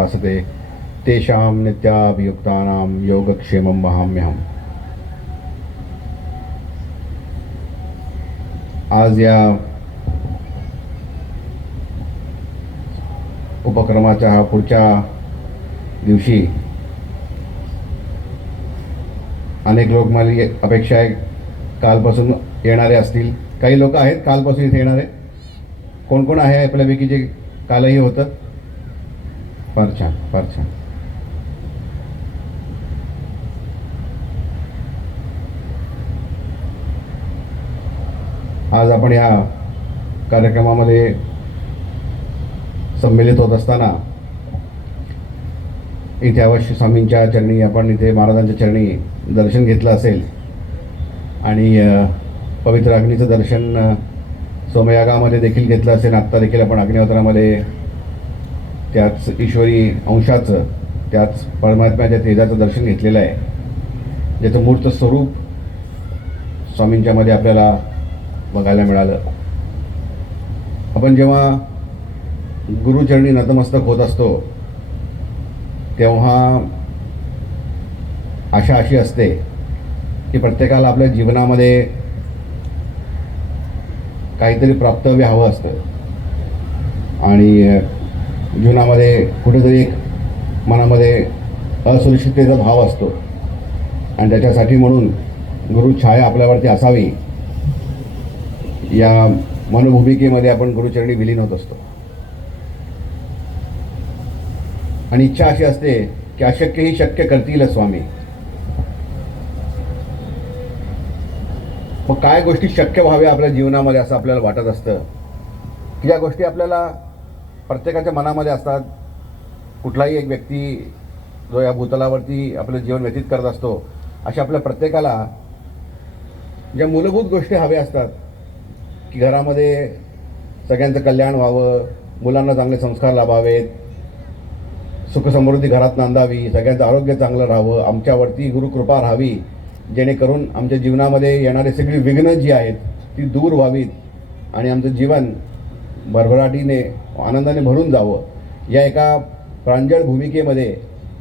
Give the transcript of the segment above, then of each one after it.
वासते तेषां नित्याभियुक्तानां योगक्षेमं वहाम्यहम्। आज या उपक्रमाच्या हा पुढच्या दिवशी अनेक लोक मला अपेक्षा आहे कालपासून येणारे असतील. काही लोक आहेत कालपासून इथे येणारे. कोण कोण आहे आपल्यापैकी जे कालही होतं? फार छान, फार छान. आज आपण या कार्यक्रमामध्ये सम्मिलित होत असताना इथे अवश्य स्वामींच्या चरणी आपण इथे महाराजांच्या चरणी दर्शन घेतलं असेल आणि पवित्र अग्नीचं दर्शन सोमयागामध्ये देखील घेतलं असेल. आत्ता देखील आपण अग्निहोत्रामध्ये त्याच ईश्वरी अंशाचं, त्याच परमात्म्याच्या तेजाचं दर्शन घेतलेलं आहे, ज्याचं मूर्त स्वरूप स्वामींच्यामध्ये आपल्याला बघायला मिळालं. आपण जेव्हा गुरुचरणी नतमस्तक होत असतो तेव्हा आशा अशी असते की प्रत्येकाला आपल्या जीवनामध्ये काहीतरी प्राप्तव्य हवं असतं आणि जीवनामध्ये कुठेतरी एक मनामध्ये असुरक्षिततेचा भाव असतो आणि त्याच्यासाठी म्हणून गुरुछाया आपल्यावरती असावी या मनोभूमिकेमध्ये आपण गुरुचरणी विलीन होत असतो आणि इच्छा अशी असते की अशक्य ही शक्य करतील स्वामी. मग काय गोष्टी शक्य व्हाव्या आपल्या जीवनामध्ये असं आपल्याला वाटत असतं की ज्या गोष्टी आपल्याला प्रत्येकाच्या मनामध्ये असतात. कुठलाही एक व्यक्ती जो या भूतलावरती आपलं जीवन व्यतीत करत असतो अशा आपल्या प्रत्येकाला ज्या मूलभूत गोष्टी हव्या असतात की घरामध्ये सगळ्यांचं कल्याण व्हावं, मुलांना चांगले संस्कार लाभावेत, सुखसमृद्धी घरात नांदावी, सगळ्यांचं आरोग्य चांगलं राहावं, आमच्यावरती गुरुकृपा राहावी, जेणेकरून आमच्या जीवनामध्ये येणारे सगळी विघ्न जी आहेत ती दूर व्हावीत आणि आमचं जीवन भरभराटीने आनंदाने भरून जावं. या एका प्रांजळ भूमिकेमध्ये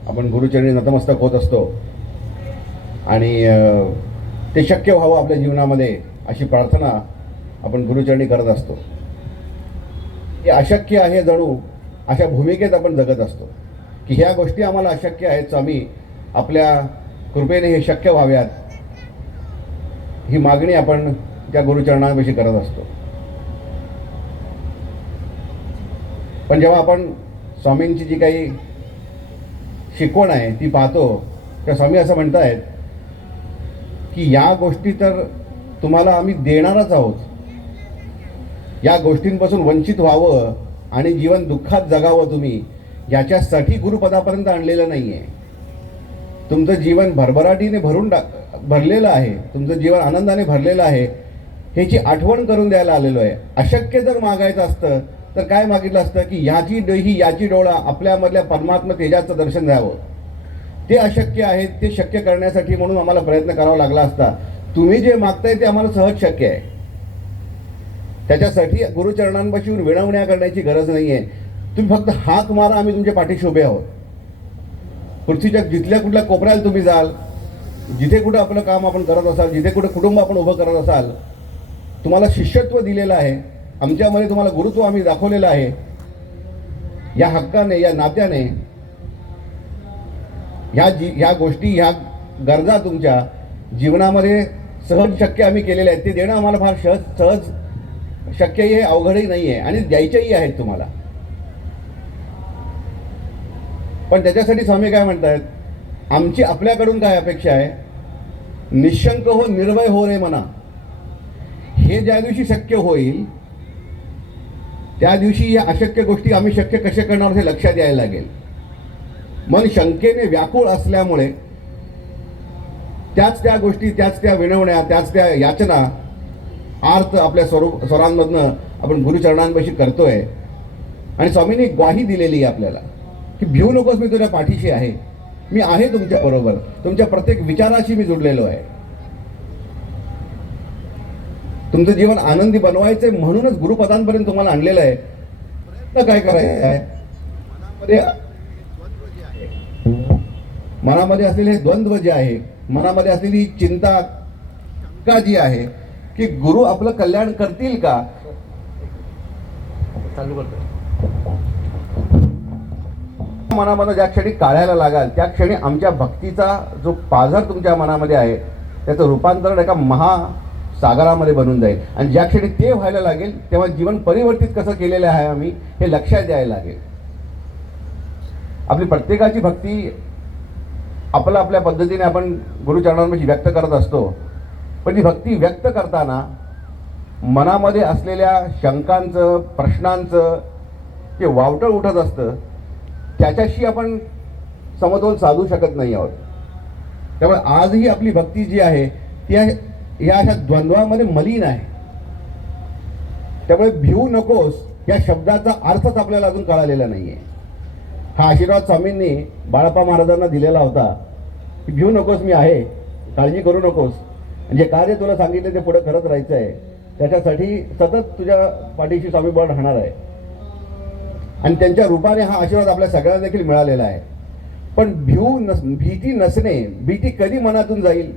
आपण गुरुचरणी नतमस्तक होत असतो आणि ते शक्य व्हावं आपल्या जीवनामध्ये अशी प्रार्थना आपण गुरुचरणी करत असतो. हे अशक्य आहे जणू अशा भूमिकेत आपण जगत असतो की ह्या गोष्टी आम्हाला अशक्य आहेत स्वामी, आपल्या कृपेने हे शक्य व्हाव्यात, ही मागणी आपण त्या गुरुचरणाविषयी करत असतो. पण जेव्हा आपण स्वामींची जी काही शिकवण आहे ती पाहतो त्या स्वामी असं म्हणत आहेत की या गोष्टी तर तुम्हाला आम्ही देणारच आहोत. या गोष्टींपासून वंचित व्हावं आणि जीवन दुःखात जगावं तुम्ही, याच्यासाठी गुरुपदापर्यंत आणलेलं नाही आहे. तुमचं जीवन भरभराटीने भरलेलं आहे, तुमचं जीवन आनंदाने भरलेलं आहे, ह्याची आठवण करून द्यायला आलेलो आहे. अशक्य जर मागायचं असतं तर काय मागितलं असतं की याची डोही याची डोळा आपल्यामधल्या परमात्मा तेजाचं दर्शन द्यावं. ते अशक्य आहे, ते शक्य करण्यासाठी म्हणून आम्हाला प्रयत्न करावा लागला असता. तुम्ही जे मागताय ते आम्हाला सहज शक्य आहे. त्याच्यासाठी गुरुचरणांपासून विनवण्या करण्याची गरज नाही आहे. तुम्ही फक्त हाक मारा, आम्ही तुमच्या पाठीशी उभे आहोत. पृथ्वीच्या जिथल्या कुठल्या कोपऱ्याला तुम्ही जाल, जिथे कुठं आपलं काम आपण करत असाल, जिथे कुठं कुटुंब आपण उभं करत असाल, तुम्हाला शिष्यत्व दिलेलं आहे, आमच्यामध्ये तुम्हाला गुरुत्व आम्ही दाखवलेलं आहे. या हक्काने, या नात्याने ह्या गोष्टी, ह्या गरजा तुमच्या जीवनामध्ये सहज शक्य आम्ही केलेल्या आहेत. ते देणं आम्हाला फार सहज शक्यही आहे, अवघडही नाही आहे आणि द्यायच्याही आहेत तुम्हाला. पण त्याच्यासाठी स्वामी काय म्हणतायत, आमची आपल्याकडून काय अपेक्षा आहे? निशंक हो, निर्भय हो रे मना. हे ज्या दिवशी शक्य होईल त्या दिवशी या अशक्य गोष्टी आम्ही शक्य कसे करणार हे लक्षात यायला लागेल. मन शंकेने व्याकुळ असल्यामुळे त्याच त्या गोष्टी, त्याच त्या विनवण्या, त्याच त्या याचना आर्त आपल्या स्वरांमधनं आपण गुरुचरणांपाशी करतोय. आणि स्वामींनी ग्वाही दिलेली आहे आपल्याला की भिवू नकोस, मी तुझ्या पाठीशी आहे, मी आहे तुमच्या बरोबर, तुमच्या प्रत्येक विचाराशी मी जुडलेलो आहे. तुमचं जीवन आनंदी बनवायचंय म्हणूनच गुरुपदांपर्यंत तुम्हाला आणलेलं आहे. काय करायचं आहे? मनामध्ये मनामध्ये असलेले हे द्वंद्व जे आहे, मनामध्ये असलेली चिंता का जी आहे की गुरु आपलं कल्याण करतील का, चालू करतो. मनामध्ये ज्या क्षणी काढायला लागाल त्या क्षणी आमच्या भक्तीचा जो पाझर तुमच्या मनामध्ये आहे त्याचं रूपांतरण एका महासागरामध्ये बनून जाईल. आणि ज्या क्षणी ते व्हायला लागेल तेव्हा जीवन परिवर्तित कसं केलेलं आहे आम्ही हे लक्षात द्यायला लागेल. आपली प्रत्येकाची भक्ती आपल्या पद्धतीने आपण गुरुचरणांमध्ये व्यक्त करत असतो, पण ती भक्ती व्यक्त करताना मनामध्ये असलेल्या शंकांचं, प्रश्नांचं जे वावटळ उठत असतं त्याच्याशी आपण समतोल साधू शकत नाही आहोत. त्यामुळे आजही आपली भक्ती जी आहे ती या अशा द्वंद्वामध्ये मलिन आहे. त्यामुळे भिवू नकोस या शब्दाचा अर्थच आपल्याला अजून कळालेला नाही आहे. हा आशीर्वाद स्वामींनी बाळप्पा महाराजांना दिलेला होता की भिवू नकोस, मी आहे, काळजी करू नकोस, जे कार्य तुला सांगितलं ते पुढे करत राहायचं आहे, त्याच्यासाठी सतत तुझ्या पाठीशी स्वामी बळ राहणार आहे. आणि त्यांच्या रूपाने हा आशीर्वाद आपल्या सगळ्यांना देखील मिळालेला आहे. पण भीती नसणे, भीती कधी मनातून जाईल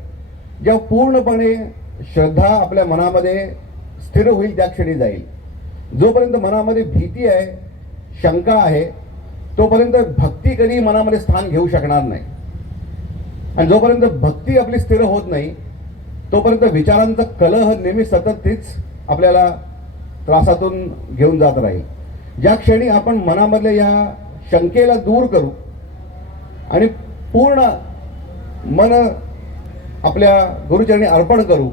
जेव्हा पूर्णपणे श्रद्धा आपल्या मनामध्ये स्थिर होईल त्या क्षणी जाईल. जोपर्यंत मनामध्ये भीती आहे, शंका आहे, तोपर्यंत भक्ती कधी मनामध्ये स्थान घेऊ शकणार नाही. आणि जोपर्यंत भक्ती आपली स्थिर होत नाही तोपर्यंत विचारांचा कलह नेहमी सतत तीच आपल्याला त्रासातून घेऊन जात राहील. ज्या क्षणी आपण मनामधल्या या शंकेला दूर करू आणि पूर्ण मन आपल्या गुरुचरणी अर्पण करू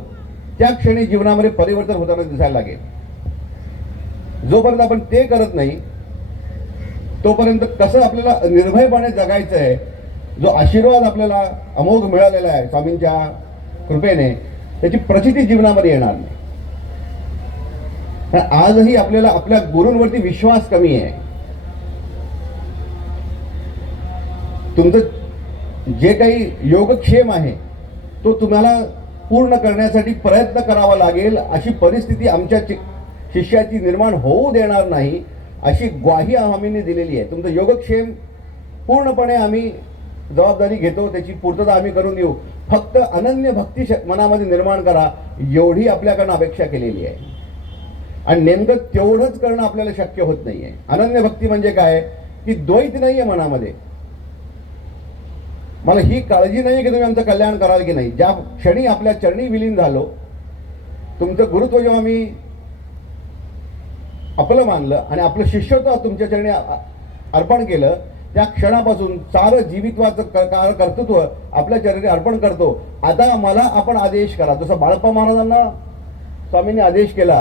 त्या क्षणी जीवनामध्ये परिवर्तन होताना दिसायला लागेल. जोपर्यंत आपण ते करत नाही तोपर्यंत कसं आपल्याला निर्भयपणे जगायचं आहे, जो आशीर्वाद आपल्याला अमोघ मिळालेला आहे स्वामींच्या कृपेने, त्याची प्रचिती जीवनामध्ये येणार नाही. आजही आपल्याला आपल्या गुरूंवरती विश्वास कमी आहे. तुमचं जे काही योगक्षेम आहे तो तुम्हाला पूर्ण करण्यासाठी प्रयत्न करावा लागेल अशी परिस्थिती आमच्या शिष्याची निर्माण होऊ देणार नाही अशी ग्वाही आम्ही दिलेली आहे. तुमचं योगक्षेम पूर्णपणे आम्ही जबाबदारी घेतो, त्याची पूर्तता आम्ही करून देऊ. फक्त अनन्य भक्ती मनामध्ये निर्माण करा एवढी आपल्याकडनं अपेक्षा केलेली आहे. आणि नेमकं तेवढंच करणं आपल्याला शक्य होत नाहीये. अनन्य भक्ती म्हणजे काय की द्वैत नाहीये मनामध्ये. मला ही काळजी नाही की तुम्ही आमचं कल्याण कराल की नाही. ज्या क्षणी आपल्या चरणी विलीन झालो, तुमचं गुरुत्व जेव्हा मी आपलं मानलं आणि आपलं शिष्यत्व तुमच्या चरणी अर्पण केलं, त्या क्षणापासून सारं जीवित्वाचं कर्तृत्व आपल्या चरणी अर्पण करतो. आता मला आपण आदेश करा. जसं बाळप्पा महाराजांना स्वामींनी आदेश केला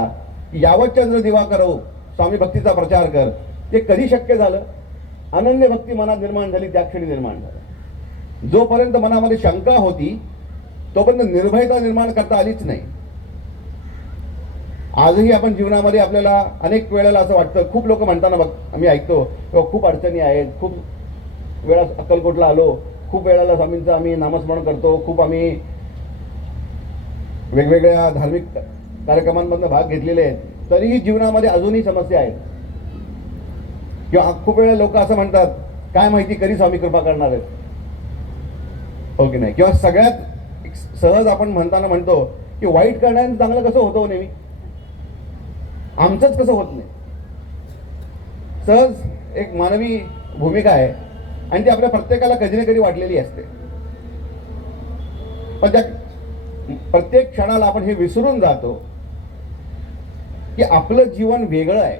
की यावत चंद्र दिवा करो, स्वामी भक्तीचा प्रचार कर. ते कधी शक्य झालं? अनन्य भक्ती मनात निर्माण झाली त्या क्षणी निर्माण झालं. जोपर्यंत मनामध्ये शंका होती तोपर्यंत निर्भयता निर्माण करता आलीच नाही. आजही आपण जीवनामध्ये आपल्याला अनेक वेळेला असं वाटतं, खूप लोक म्हणताना बघ आम्ही ऐकतो किंवा खूप अडचणी आहेत, खूप वेळा अक्कलकोटला आलो, खूप वेळेला स्वामींचं आम्ही नामस्मरण करतो, खूप आम्ही वेगवेगळ्या धार्मिक कार्यक्रमांमधून भाग घेतलेले आहेत, तरीही जीवनामध्ये अजूनही समस्या आहेत. किंवा खूप वेळा लोक असं म्हणतात काय माहिती कधी स्वामी कृपा करणार आहेत, हो की नाही. किंवा सगळ्यात सहज आपण म्हणताना म्हणतो की वाईट करण्याने चांगलं कसं होतं नेहमी, आमचंच कसं होत नाही. सहज एक मानवी भूमिका आहे आणि ती आपल्या प्रत्येकाला कधी ना कधी वाटलेली असते. पण त्या प्रत्येक क्षणाला आपण हे विसरून जातो की आपलं जीवन वेगळं आहे.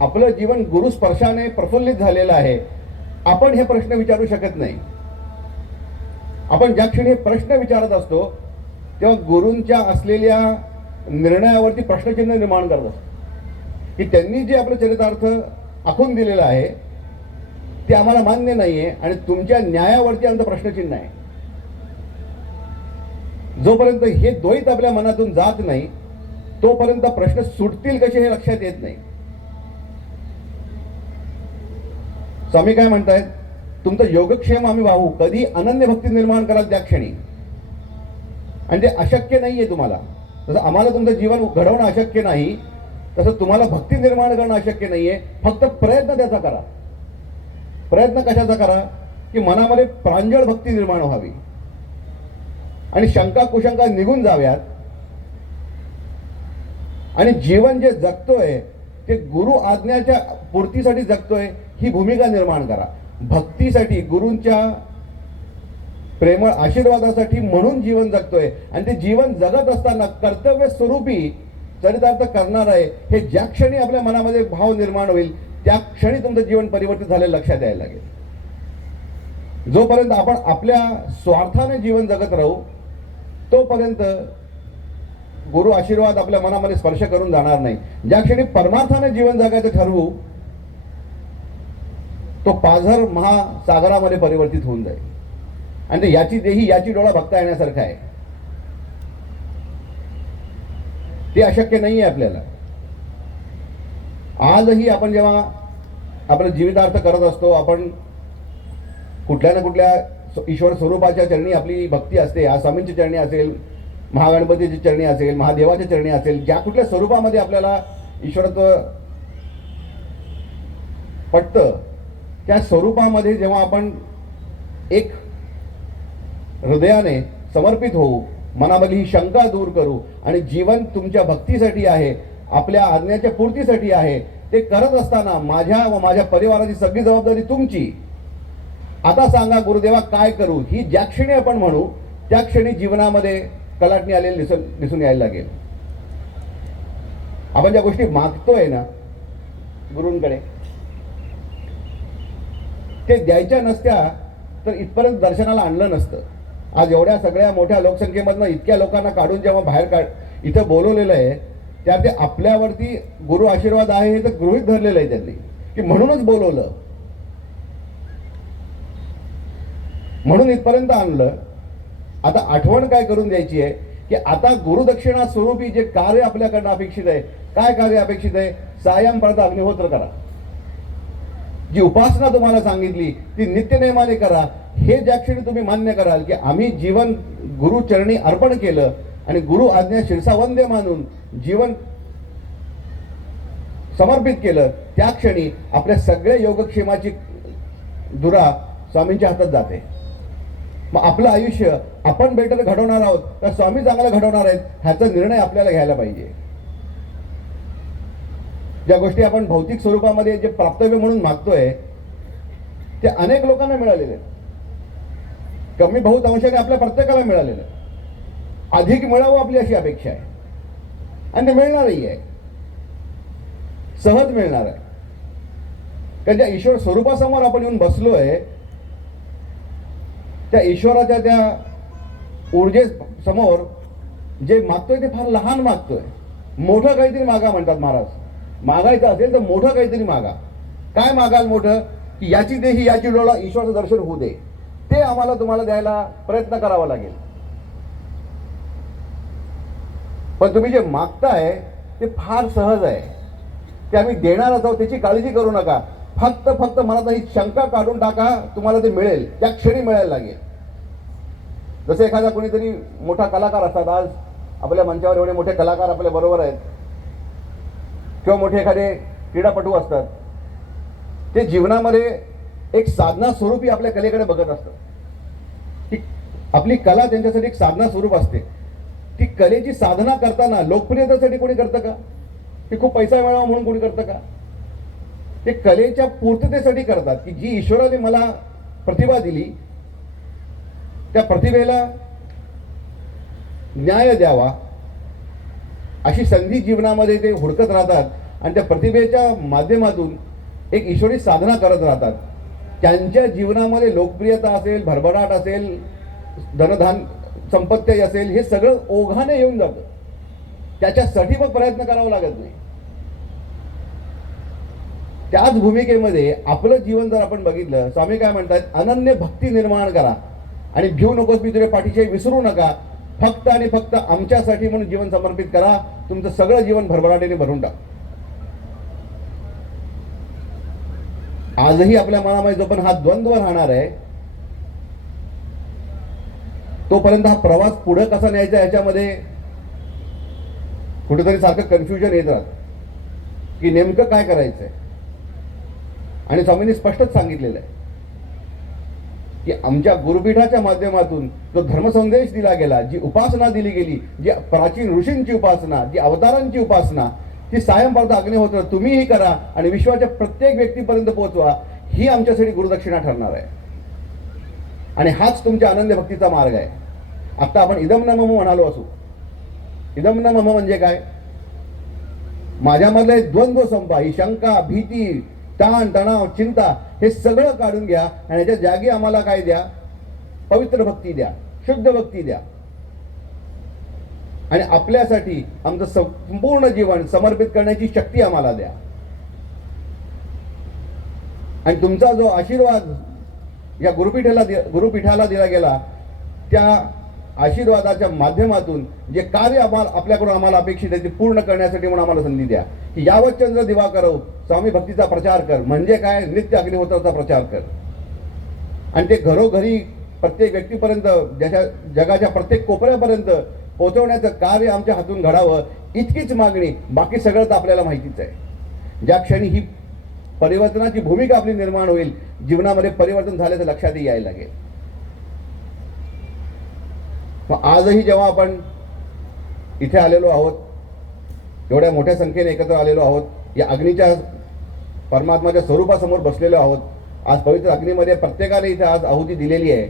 आपलं जीवन गुरुस्पर्शाने प्रफुल्लित झालेलं आहे. आपण हे प्रश्न विचारू शकत नाही. आपण ज्या क्षणी हे प्रश्न विचारत असतो तेव्हा गुरूंच्या असलेल्या निर्णयावरती प्रश्नचिन्ह निर्माण करत असतो की त्यांनी जे आपलं चरितार्थ आखून दिलेलं आहे ते आम्हाला मान्य नाहीये आणि तुमच्या न्यायावरती आमचं प्रश्नचिन्ह आहे. जोपर्यंत हे द्वैत आपल्या मनातून जात नाही तोपर्यंत प्रश्न सुटतील कसे हे लक्षात येत नाही. स्वामी काय म्हणतायत, तुमचं योगक्षेम आम्ही वाहू, कधी अनन्य भक्ती निर्माण कराल त्या क्षणी. आणि ते अशक्य नाहीये तुम्हाला. जसं आम्हाला तुमचं जीवन घडवणं अशक्य नाही तसं तुम्हाला भक्ती निर्माण करणं अशक्य नाहीये. फक्त प्रयत्न त्याचा करा. प्रयत्न कशाचा करा की मनामध्ये प्रांजळ भक्ती निर्माण व्हावी आणि शंका कुशंका निघून जाव्यात आणि जीवन जे जगतोय ते गुरु आज्ञाच्या पूर्तीसाठी जगतोय ही भूमिका निर्माण करा. भक्तीसाठी, गुरूंच्या प्रेमळ आशीर्वादासाठी म्हणून जीवन जगतोय आणि ते जीवन जगत असताना कर्तव्य स्वरूपी चरितार्थ करणार आहे हे ज्या क्षणी आपल्या मनामध्ये भाव निर्माण होईल त्या क्षणी तुमचं जीवन परिवर्तित झालेलं लक्षात यायला लागेल. जोपर्यंत आपण आपल्या स्वार्थाने जीवन जगत राहू तोपर्यंत गुरु आशीर्वाद आपल्या मनामध्ये स्पर्श करून जाणार नाही. ज्या क्षणी परमार्थाने जीवन जगायचं ठरवू तो पाझर महासागरामध्ये परिवर्तित होऊन जाईल आणि ते याची देही याची डोळा बघता येण्यासारखं आहे. ते अशक्य नाही आहे आपल्याला. आजही आपण जेव्हा आपलं जीवितार्थ करत असतो आपण कुठल्या ना कुठल्या ईश्वर स्वरूपाच्या चरणी आपली भक्ती असते. आज स्वामींच्या चरणी असेल, महागणपतीच्या चरणी असेल, महादेवाच्या चरणी असेल, ज्या कुठल्या स्वरूपामध्ये आपल्याला ईश्वरत्व पटतं त्या स्वरूपामध्ये जेव्हा आपण एक हृदयाने समर्पित होऊ, मनामधली ही शंका दूर करू आणि जीवन तुमच्या भक्तीसाठी आहे, आपल्या आज्ञाच्या पूर्तीसाठी आहे, ते करत असताना माझ्या व माझ्या परिवाराची सगळी जबाबदारी तुमची, आता सांगा गुरुदेवा काय करू, ही ज्या क्षणी आपण म्हणू त्या क्षणी जीवनामध्ये कलाटणी आलेली दिसून यायला लागेल. आपण ज्या गोष्टी मागतोय ना गुरूंकडे ते द्यायच्या नसत्या तर इथपर्यंत दर्शनाला आणलं नसतं. आज एवढ्या सगळ्या मोठ्या लोकसंख्येमधनं इतक्या लोकांना काढून जेव्हा बाहेर इथं बोलवलेलं आहे त्या ते आपल्यावरती गुरु आशीर्वाद आहे हे तर गृहीत धरलेलं आहे त्यांनी की म्हणूनच बोलवलं, म्हणून इथपर्यंत आणलं. आता आठवण काय करून द्यायची आहे की आता गुरुदक्षिणा स्वरूपी जे कार्य आपल्याकडनं अपेक्षित आहे, काय कार्य अपेक्षित आहे, सायंकाळचा अग्निहोत्र करा. जी उपासना तुम्हाला सांगितली ती नित्यनेमाने करा. हे ज्या क्षणी तुम्ही मान्य कराल की आम्ही जीवन गुरुचरणी अर्पण केलं आणि गुरु आज्ञा शिरसावंद्य मानून जीवन समर्पित केलं त्या क्षणी आपल्या सगळ्या योगक्षेमाची धुरा स्वामींच्या हातात जाते. मग आपलं आयुष्य आपण बेटर घडवणार आहोत का स्वामी चांगलं घडवणार आहेत ह्याचा निर्णय आपल्याला घ्यायला पाहिजे. ज्या गोष्टी आपण भौतिक स्वरूपामध्ये जे प्राप्तव्य म्हणून मागतोय ते अनेक लोकांना मिळालेले आहेत. कमी बहुत अंशाने आपल्या प्रत्येकाला मिळालेलं, अधिक मिळावं आपली अशी अपेक्षा आहे आणि ते मिळणारही आहे, सहज मिळणार आहे. कारण ज्या ईश्वर स्वरूपासमोर आपण येऊन बसलोय त्या ईश्वराच्या त्या ऊर्जेसमोर जे मागतोय ते फार लहान मागतोय. मोठं काहीतरी मागा म्हणतात महाराज. मागायचं असेल तर मोठं काहीतरी मागा. काय मागाल मोठं की याची देही याची डोळा ईश्वराचं दर्शन होऊ दे, ते आम्हाला तुम्हाला द्यायला प्रयत्न करावा लागेल. पण तुम्ही जे मागताय ते फार सहज आहे, ते आम्ही देणारच आहोत, त्याची काळजी करू नका. फक्त मनात ही शंका काढून टाका, तुम्हाला ते मिळेल, त्या क्षणी मिळायला लागेल. जसे एखादा कोणीतरी मोठा कलाकार असतात, आज आपल्या मंचावर एवढे मोठे कलाकार आपल्या बरोबर आहेत, किंवा मोठे एखादे क्रीडापटू असतात, ते जीवनामध्ये एक साधना स्वरूपी आपल्या कलेकडे बघत असतात. ती आपली कला त्यांच्यासाठी एक साधना स्वरूप असते. ती कलेची साधना करताना लोकप्रियतेसाठी कोणी करतं का, ते खूप पैसा मिळावा म्हणून कोणी करतं का, ते कलेच्या पूर्ततेसाठी करतात की जी ईश्वराने मला प्रतिभा दिली त्या प्रतिभेला न्याय द्यावा अशी संधी जीवनामध्ये ते हुडकत राहतात आणि त्या प्रतिभेच्या माध्यमातून एक ईश्वरी साधना करत राहतात. त्यांच्या जीवनामध्ये लोकप्रियता असेल, भरभराट असेल, धनधान संपत्ती असेल, हे सगळं ओघाने येऊन जातं. त्याच्यासाठी मग प्रयत्न करावा लागत नाही. त्याच भूमिकेमध्ये आपलं जीवन जर आपण बघितलं, स्वामी काय म्हणतात, अनन्य भक्ती निर्माण करा आणि भिऊ नकोस मी तुझ्या पाठीशी, विसरू नका, फक्त आणि फक्त आमच्यासाठी म्हणून जीवन समर्पित करा, तुमचं सगळं जीवन भरभराटीने भरून टाक. आजही आपल्या मनामध्ये जो पण हा द्वंद्व राहणार आहे तोपर्यंत हा प्रवास पुढे कसा न्यायचा याच्यामध्ये कुठेतरी सारखं कन्फ्युजन येत राहत की नेमकं काय करायचंय. आणि स्वामींनी स्पष्टच सांगितलेलं आहे की आमच्या गुरुपीठाच्या माध्यमातून जो धर्मसंदेश दिला गेला, जी उपासना दिली गेली, जी प्राचीन ऋषींची उपासना, जी अवतारांची उपासना, ती सायंपावता अग्निहोत्र तुम्हीही करा आणि विश्वाच्या प्रत्येक व्यक्तीपर्यंत पोहोचवा, ही आमच्यासाठी गुरुदक्षिणा ठरणार आहे. आणि हाच तुमच्या आनंद भक्तीचा मार्ग आहे. आता आपण इदम न मम म्हणालो असू. इदम न मम म्हणजे काय? माझ्यामधले द्वंद्व संपा, ही शंका, भीती, ताण तणाव, चिंता, हे सगळं काढून घ्या आणि याच्या जागी आम्हाला काय द्या? पवित्र भक्ती द्या, शुद्ध भक्ती द्या आणि आपल्यासाठी आमचं संपूर्ण जीवन समर्पित करण्याची शक्ती आम्हाला द्या. आणि तुमचा जो आशीर्वाद या गुरुपीठाला दिला गेला, त्या आशीर्वादाच्या माध्यमातून जे कार्य आपल्याकडून आम्हाला अपेक्षित आहे ते पूर्ण करण्यासाठी म्हणून आम्हाला संधी द्या. की यावत चंद्र दिवाकरव, स्वामी भक्तीचा प्रचार कर. म्हणजे काय? नित्य अग्निहोत्राचा प्रचार कर आणि ते घरोघरी प्रत्येक व्यक्तीपर्यंत, जगाच्या प्रत्येक कोपऱ्यापर्यंत पोहोचवण्याचं कार्य आमच्या हातून घडावं, इतकीच मागणी. बाकी सगळं तर आपल्याला माहितीच आहे. ज्या क्षणी ही परिवर्तनाची भूमिका आपली निर्माण होईल, जीवनामध्ये परिवर्तन झाल्याचं लक्षातही यायला लागेल. मग आजही जेव्हा आपण इथे आलेलो आहोत, एवढ्या मोठ्या संख्येने एकत्र आलेलो आहोत, या अग्नीच्या परमात्माच्या स्वरूपासमोर बसलेलो आहोत. आज पवित्र अग्नीमध्ये प्रत्येकाने इथे आज आहुती दिलेली आहे.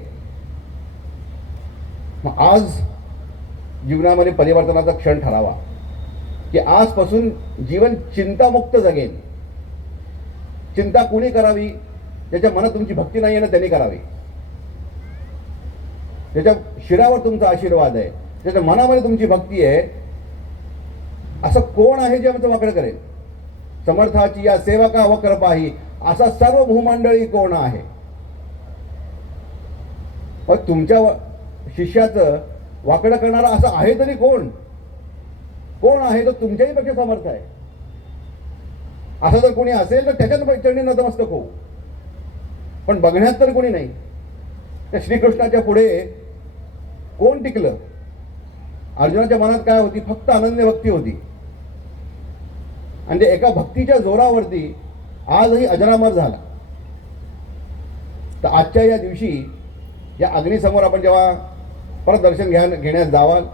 मग आज जीवनामध्ये परिवर्तनाचा क्षण ठरावा की आजपासून जीवन चिंतामुक्त जगेल. चिंता कुणी करावी? ज्याच्या मनात तुमची भक्ती नाही आहे ना, त्यांनी करावी. त्याच्या शिरावर तुमचा आशीर्वाद आहे, त्याच्या मनामध्ये तुमची भक्ती आहे, असं कोण आहे जे आमचं वाकडं करेल? समर्थाची या सेवका व कृपाही, असा सर्व भूमंडळी कोण आहे? मग तुमच्या शिष्याचं वाकडं करणारा असं आहे तरी कोण? कोण आहे तो तुमच्याही पेक्षा समर्थ आहे? असं जर कोणी असेल तर त्याच्यात चरणी नतमस्तक हो, पण बघण्यात तर कोणी नाही. त्या श्रीकृष्णाच्या पुढे कोण टिकलं? अर्जुनाच्या मनात काय होती? फक्त अनन्य भक्ती होती. आणि ते एका भक्तीच्या जोरावरती आजही अजरामर झाला. तर आजच्या या दिवशी या अग्नीसमोर आपण जेव्हा परत दर्शन घेण्यास जावाल,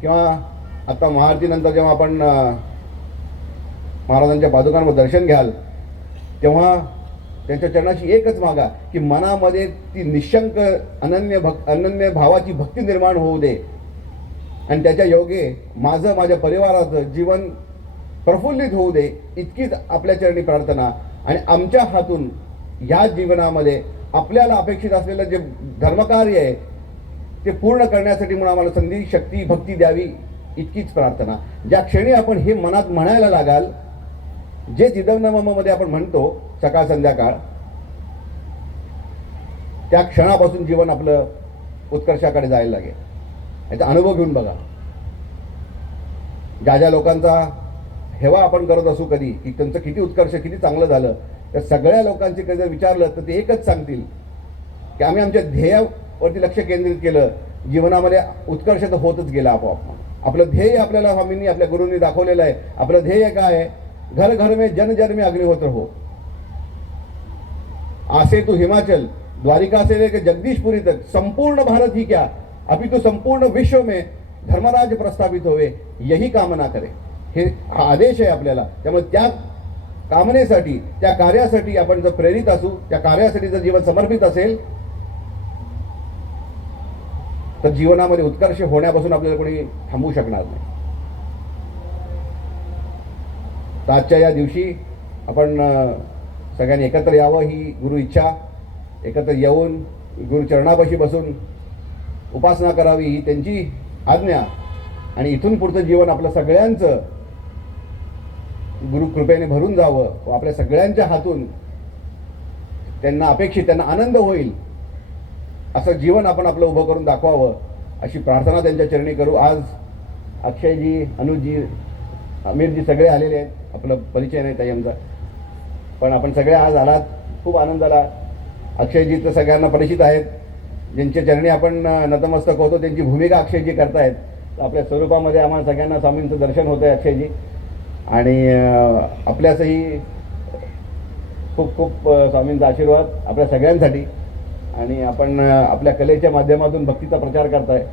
किंवा आता महाआरतीनंतर जेव्हा आपण महाराजांच्या पादुकांवर दर्शन घ्याल, तेव्हा त्यांच्या चरणाशी एकच मागा की मनामध्ये ती निशंक अनन्य भावाची भक्ती निर्माण होऊ दे आणि त्याच्या योगे माझ्या परिवाराचं जीवन प्रफुल्लित होऊ दे, इतकीच आपल्या चरणी प्रार्थना. आणि आमच्या हातून ह्या जीवनामध्ये आपल्याला अपेक्षित असलेलं जे धर्मकार्य आहे ते पूर्ण करण्यासाठी म्हणून आम्हाला संधी, शक्ती, भक्ती द्यावी, इतकीच प्रार्थना. ज्या क्षणी आपण हे मनात म्हणायला लागाल, जे चिदंबरमध्ये आपण म्हणतो सकाळ संध्याकाळ, त्या क्षणापासून जीवन आपलं उत्कर्षाकडे जायला लागेल. याचा अनुभव घेऊन बघा. ज्या लोकांचा हेवा आपण करत असू कधी की त्यांचं किती उत्कर्ष, किती चांगलं झालं, त्या सगळ्या लोकांचे कधी जर विचारलं तर ते एकच सांगतील की आम्ही आमच्या ध्येयावरती लक्ष केंद्रित केलं, जीवनामध्ये उत्कर्ष तर होतच गेला आपोआप. आपलं ध्येय आपल्याला स्वामींनी, आपल्या गुरूंनी दाखवलेलं आहे. आपलं ध्येय काय आहे? घर घर में जन जन में अग्निहोत्र हो. आसे तो हिमाचल, द्वारिका से लेकर जगदीशपुरी तक संपूर्ण भारत ही क्या, अभी तो संपूर्ण विश्व में धर्मराज प्रस्थापित होवे, यही कामना करे. हे हा आदेश आहे आपल्याला. त्यामुळे त्या कामनेसाठी, त्या कार्यासाठी आपण जर प्रेरित असू, त्या कार्यासाठी जर जीवन समर्पित असेल, तर जीवनामध्ये उत्कर्ष होण्यापासून आपल्याला कोणी थांबवू शकणार नाही. तर आजच्या या दिवशी आपण सगळ्यांनी एकत्र यावं, ही गुरु इच्छा. एकत्र येऊन गुरुचरणापाशी बसून उपासना करावी, ही त्यांची आज्ञा. आणि इथून पुढचं जीवन आपलं सगळ्यांचं गुरु कृपेने भरून जावं व आपल्या सगळ्यांच्या हातून त्यांना अपेक्षित, त्यांना आनंद होईल असं जीवन आपण आपलं उभं करून दाखवावं, अशी प्रार्थना त्यांच्या चरणी करू. आज अक्षयजी, अनुजजी, अमीरजी सगळे आलेले आहेत. आपलं परिचय नाही ताई आमचा, पण आपण सगळे आज आलात, खूप आनंद झाला. अक्षयजी तर सगळ्यांना परिचित आहेत, ज्यांच्या चरणी आपण नतमस्तक होतो, त्यांची भूमिका अक्षयजी करतायत. आपल्या स्वरूपामध्ये आम्हाला सगळ्यांना स्वामींचं दर्शन होतं आहे अक्षयजी. आणि आपल्यासही खूप खूप स्वामींचा आशीर्वाद आपल्या सगळ्यांसाठी. आणि आपण आपल्या कलेच्या माध्यमातून भक्तीचा प्रचार करताय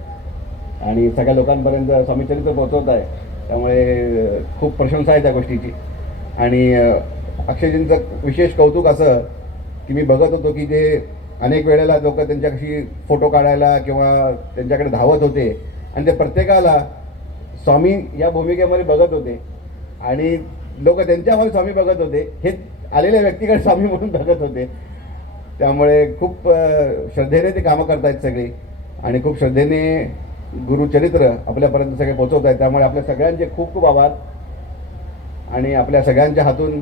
आणि सगळ्या लोकांपर्यंत स्वामीचरित्र पोहोचवत आहे. त्यामुळे खूप प्रशंसा आहे त्या गोष्टीची. आणि अक्षयजींचं विशेष कौतुक असं की मी बघत होतो की ते अनेक वेळेला लोक त्यांच्याशी फोटो काढायला किंवा त्यांच्याकडे धावत होते आणि ते प्रत्येकाला स्वामी या भूमिकेमध्ये बघत होते आणि लोक त्यांच्यामध्ये स्वामी बघत होते, हे आलेल्या व्यक्तीकडे स्वामी म्हणून बघत होते. त्यामुळे खूप श्रद्धेने ते कामं करतायत सगळे आणि खूप श्रद्धेने गुरुचरित्र आपल्यापर्यंत सगळे पोहोचवत आहेत. त्यामुळे आपल्या सगळ्यांचे खूप खूप आभार आणि आपल्या सगळ्यांच्या हातून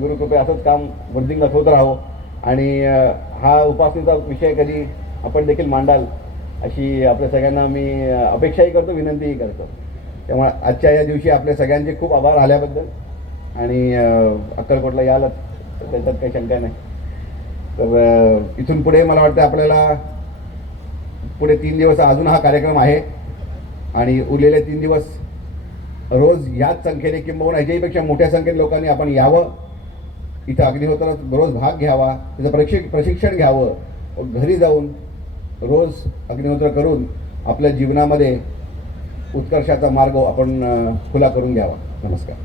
गुरुकृपे असंच काम वृद्धिंगत होत राहो आणि हा उपासनेचा विषय कधी आपण देखील मांडाल अशी आपल्या सगळ्यांना मी अपेक्षाही करतो, विनंतीही करतो. त्यामुळे आजच्या या दिवशी आपल्या सगळ्यांचे खूप आभार आल्याबद्दल आणि अक्कलकोटला यालच त्याच्यात काही शंका नाही. तर इथून पुढे मला वाटतं आपल्याला पुढे 3 दिवस अजून हा कार्यक्रम आहे आणि उरलेले 3 दिवस रोज याच संख्येने किंबहुना याच्याहीपेक्षा मोठ्या संख्येने लोकांनी आपण यावं, इथं अग्निहोत्रात रोज भाग घ्यावा, त्याचं प्रशिक्षण घ्यावं, घरी जाऊन रोज अग्निहोत्र करून आपल्या जीवनामध्ये उत्कर्षाचा मार्ग आपण खुला करून घ्यावा. नमस्कार.